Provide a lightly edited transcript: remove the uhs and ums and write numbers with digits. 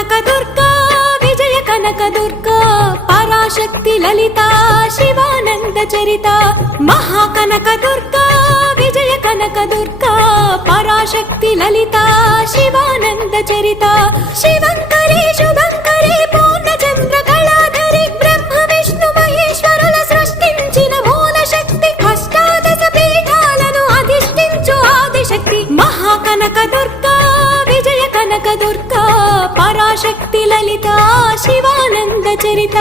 కనకదుర్గా విజయ కనకదుర్గా పరాశక్తి లలిత శివానంద చరిత మహాకనకదుర్గా విజయ కనకదుర్గా పరాశక్తి లలిత శివానంద చరిత శివంకరి శుభంకరి పూర్ణచంద్ర కళాధరి బ్రహ్మ విష్ణు మహేశ్వరుల సృష్టించిన మూల శక్తి అష్టాదశ పీఠాలను అధిష్ఠించు ఆదిశక్తి మహాకనకదుర్గా విజయ కనకదుర్గా పరాశక్తి లలిత శివానంద చరిత